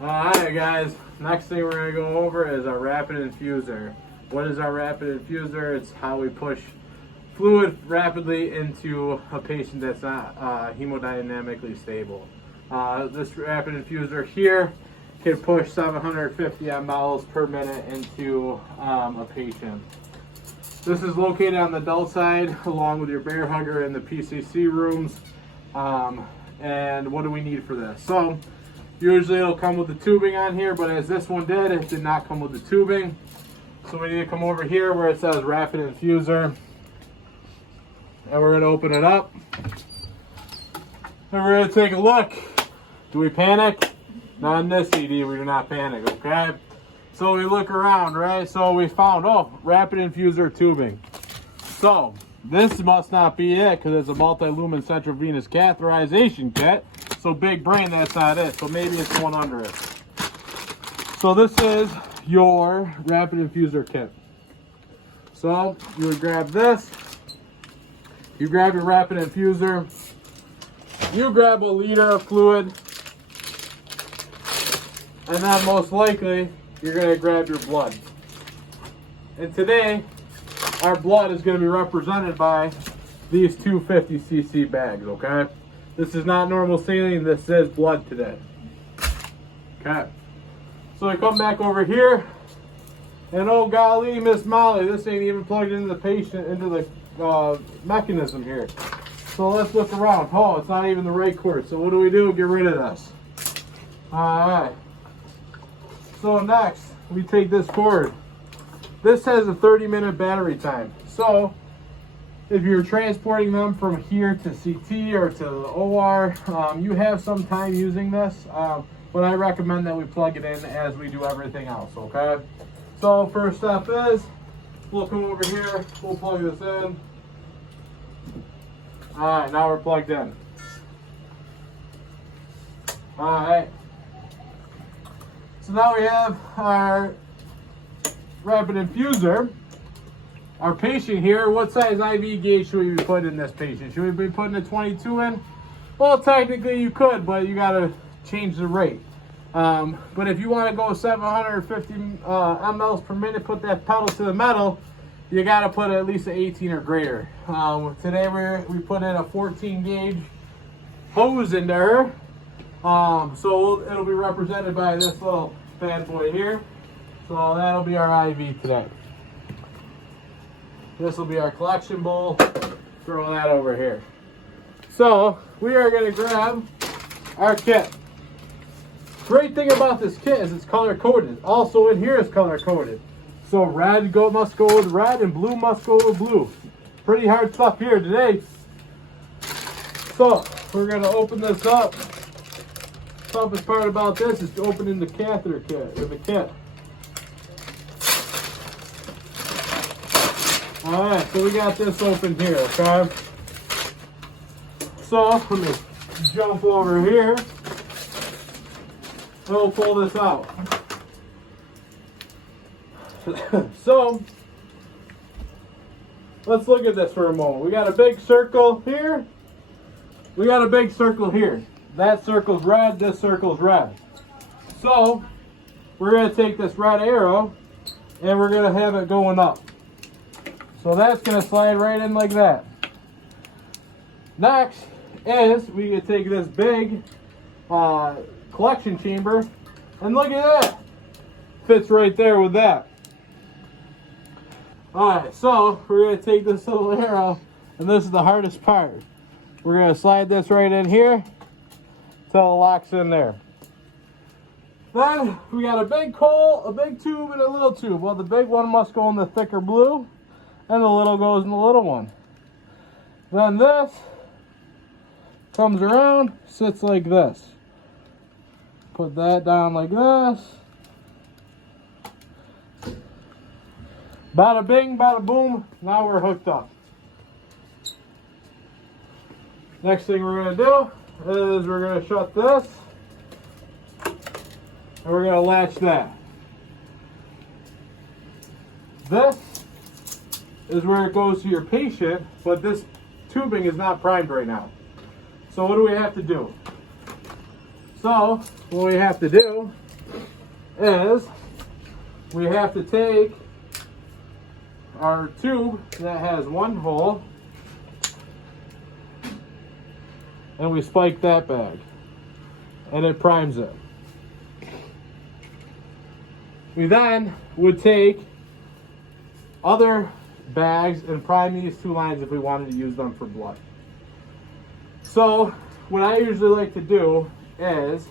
Alright guys, next thing we're going to go over is our rapid infuser. What is our rapid infuser? It's how we push fluid rapidly into a patient that's not hemodynamically stable. This rapid infuser here can push 750 mLs per minute into a patient. This is located on the adult side along with your bear hugger in the PCC rooms. And what do we need for this? So usually it'll come with the tubing on here, but as this one did, it did not come with the tubing. So we need to come over here where it says rapid infuser. And we're going to open it up. And we're going to take a look. Do we panic? Not in this CD, we do not panic, okay? So we look around, right? So we found, oh, rapid infuser tubing. So this must not be it because it's a multi-lumen central venous catheterization kit. So big brain, that's not it. So maybe it's going under it. So this is your rapid infuser kit. So you would grab this. You grab your rapid infuser. You grab a liter of fluid. And then most likely, you're going to grab your blood. And today, our blood is going to be represented by these 250cc bags, okay? This is not normal saline, this is blood today. Okay. So I come back over here, and oh golly, Miss Molly, this ain't even plugged into the patient, into the mechanism here. So let's look around. Oh, it's not even the right cord. So what do? Get rid of this. Alright. So next, we take this cord. This has a 30-minute battery time. So if you're transporting them from here to CT or to the OR, you have some time using this, but I recommend that we plug it in as we do everything else, okay? So first step is, we'll come over here, we'll plug this in. All right, now we're plugged in. All right. So now we have our rapid infuser. Our patient here, what size IV gauge should we be putting in this patient? Should we be putting a 22 in? Well, technically you could, but you gotta change the rate. But if you wanna go 750 mLs per minute, put that pedal to the metal, you gotta put at least an 18 or greater. Today we put in a 14 gauge hose in there. So it'll be represented by this little bad boy here. So that'll be our IV today. This will be our collection bowl. Throw that over here. So we are going to grab our kit. Great thing about this kit is it's color coded. Also in here is color coded. So red must go with red and blue must go with blue. Pretty hard stuff here today. So we're going to open this up. Toughest part about this is opening the catheter kit or the kit. Alright, so we got this open here, okay? So, let me jump over here. And we'll pull this out. So, let's look at this for a moment. We got a big circle here. We got a big circle here. That circle's red, this circle's red. So, we're going to take this red arrow and we're going to have it going up. So that's going to slide right in like that. Next is we can take this big collection chamber and look at that. Fits right there with that. Alright, so we're going to take this little arrow, and this is the hardest part. We're going to slide this right in here until it locks in there. Then we got a big hole, a big tube, and a little tube. Well, the big one must go in the thicker blue, and the little goes in the little one. Then this comes around, sits like this. Put that down like this. Bada bing, bada boom, now we're hooked up. Next thing we're going to do is we're going to shut this. And we're going to latch that. This is where it goes to your patient, but this tubing is not primed right now. So what do we have to do? So what we have to do is we have to take our tube that has one hole and we spike that bag and it primes it. We then would take other bags and prime these two lines if we wanted to use them for blood. So what I usually like to do is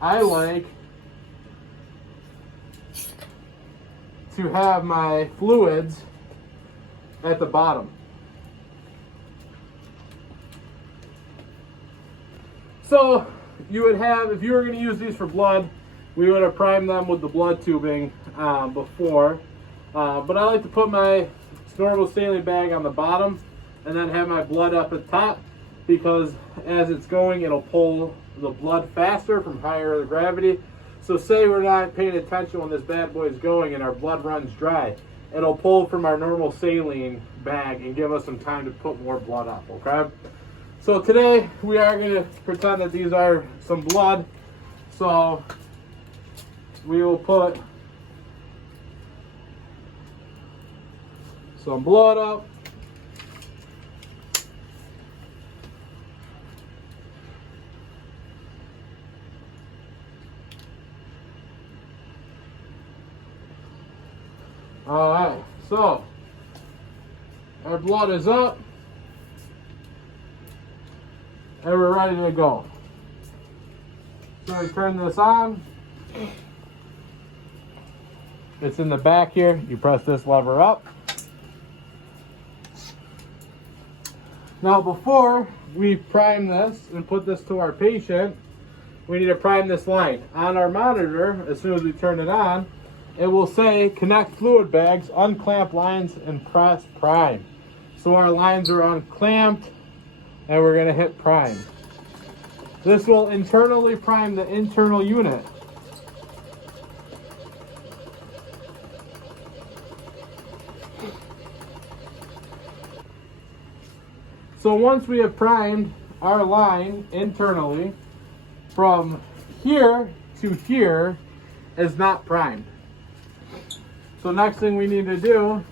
I like to have my fluids at the bottom. So you would have, if you were going to use these for blood, we would have primed them with the blood tubing before. But I like to put my normal saline bag on the bottom and then have my blood up at top, because as it's going, it'll pull the blood faster from higher gravity. So say we're not paying attention when this bad boy is going and our blood runs dry, it'll pull from our normal saline bag and give us some time to put more blood up, okay? So today we are going to pretend that these are some blood. So we will put some blood up. All right, so our blood is up and we're ready to go. So we turn this on. It's in the back here. You press this lever up. Now before we prime this and put this to our patient, we need to prime this line. On our monitor, as soon as we turn it on, it will say connect fluid bags, unclamp lines, and press prime. So our lines are unclamped and we're going to hit prime. This will internally prime the internal unit. So once we have primed our line internally, from here to here is not primed. So next thing we need to do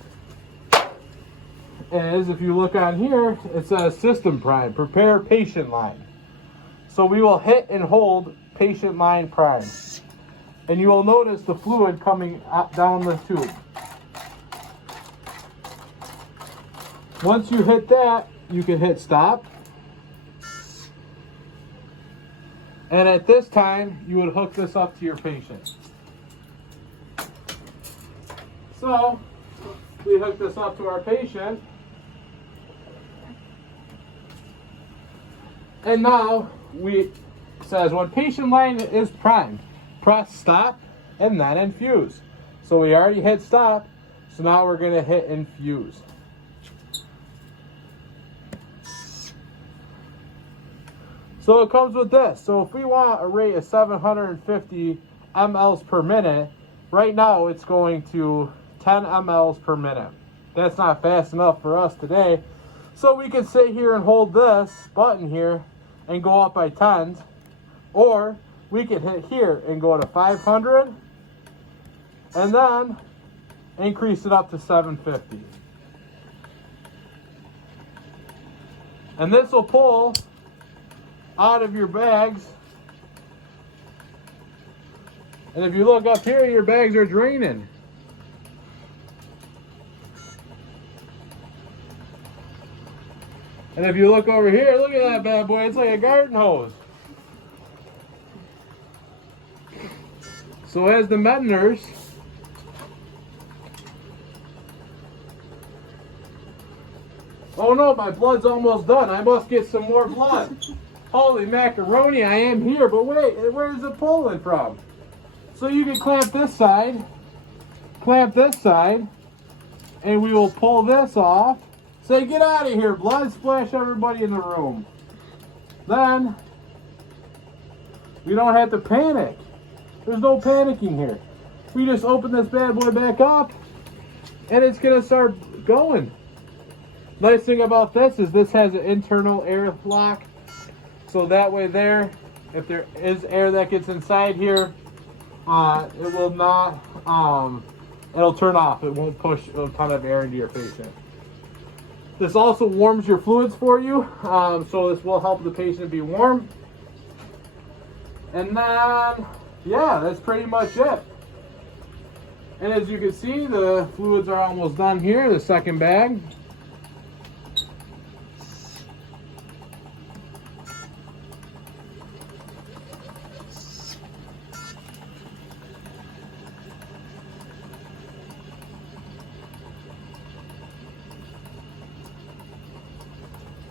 is, if you look on here, it says system prime, prepare patient line. So we will hit and hold patient line prime. And you will notice the fluid coming down the tube. Once you hit that, you can hit stop. And at this time, you would hook this up to your patient. So we hook this up to our patient. And now it says when patient line is primed, press stop and then infuse. So we already hit stop, so now we're going to hit infuse. So it comes with this. So if we want a rate of 750 mLs per minute, right now it's going to 10 mLs per minute. That's not fast enough for us today. So we can sit here and hold this button here and go up by 10s, or we can hit here and go to 500 and then increase it up to 750. And this will pull out of your bags. And if you look up here, your bags are draining. And if you look over here, look at that bad boy. It's like a garden hose. So as the med nurse, oh no, my blood's almost done. I must get some more blood. Holy macaroni, I am here, but wait, where is it pulling from? So you can clamp this side, and we will pull this off. Say, get out of here, blood, splash everybody in the room. Then, we don't have to panic. There's no panicking here. We just open this bad boy back up, and it's gonna start going. Nice thing about this is this has an internal air lock. So that way there, if there is air that gets inside here, it will not, it'll turn off. It won't push a ton of air into your patient. This also warms your fluids for you, so this will help the patient be warm. And then, yeah, that's pretty much it. And as you can see, the fluids are almost done here, the second bag.